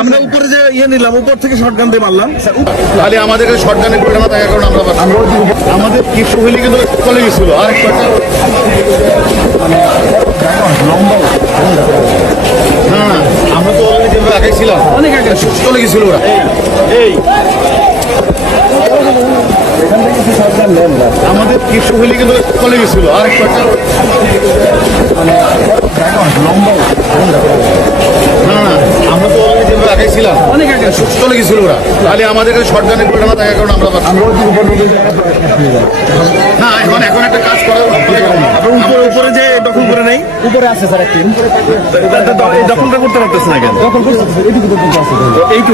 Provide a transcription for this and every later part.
আমরা উপরে যে নিলাম, উপর থেকে শটগান দিয়ে মারলাম। তাহলে আমাদের শটগানের ঘটনা থাকার কারণে আমাদের কিছু হইলে কিন্তু চলে গেছিল। আর না, আমরা তো অলরেডি যেভাবে আগে ছিলাম অনেক আগে চলে গেছিল ওরা। আমাদের কিছু হইলে কিন্তু চলে গেছিল। আর না, আমরা তো অলরেডি যেভাবে আগে ছিলাম অনেক আগে চলে গেছিল ওরা। তাহলে আমাদের শটগানের ঘটনা থাকার কারণে না, এখন একটা কাজ করা উপরে যে দখল করে নেই, উপরে আছে স্যার একদিন দখলটা করতে পারতেছে না কেন? দখল করছে এইটুকু পর্যন্ত আছে। এইটু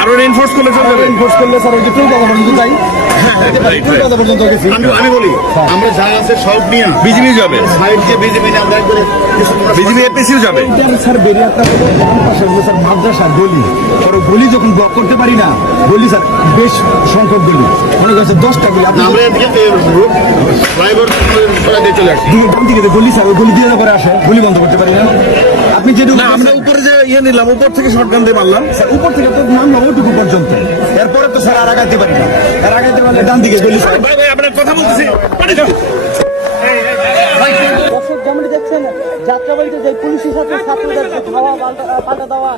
আরো রেনফোর্স করলে চলবে। রেনফোর্স করলে স্যার ওই যে পুরো কথা পর্যন্ত যাই। কথা পর্যন্ত গেছি। আমি বলি আমরা যা আছে সব নিয়ে বিজিবি যাবে, সাইড যে বিজিবি নিয়ে আমরা একবারে বিজিবি এপিসিও যাবে। স্যার বেরিয়াটা হলো বাম পাশে স্যার মাদ্রাসা গলি, আর গলি যখন ব্লক করতে পারি না, গলি স্যার বেশ সংখ্যক গলি, মনে করছে 10টা গলি। আমরা এদিকে ড্রাইভার দিয়ে চলে আসছি। ডান দিকে যে গলি স্যার, ওই গলি দিয়ে করে আসে, গলি বন্ধ করতে পারি না। আপনি যেটুকু আমরা উপরে যে নিলাম, উপর থেকে শটগান দিয়ে মারলাম। স্যার উপর থেকে তো নামলাম ওইটুকু পর্যন্ত, এরপরে তো স্যার আর আগাইতে পারি না। আর আগাইতে পারলে ডান দিকে গলি স্যার। আপনার কথা বলতেছি। দর্শক যেমন দেখছেন, যাত্রাবাড়িতে যে পুলিশের সাথে ছাত্রদের ধাওয়া পাল্টা দেওয়া,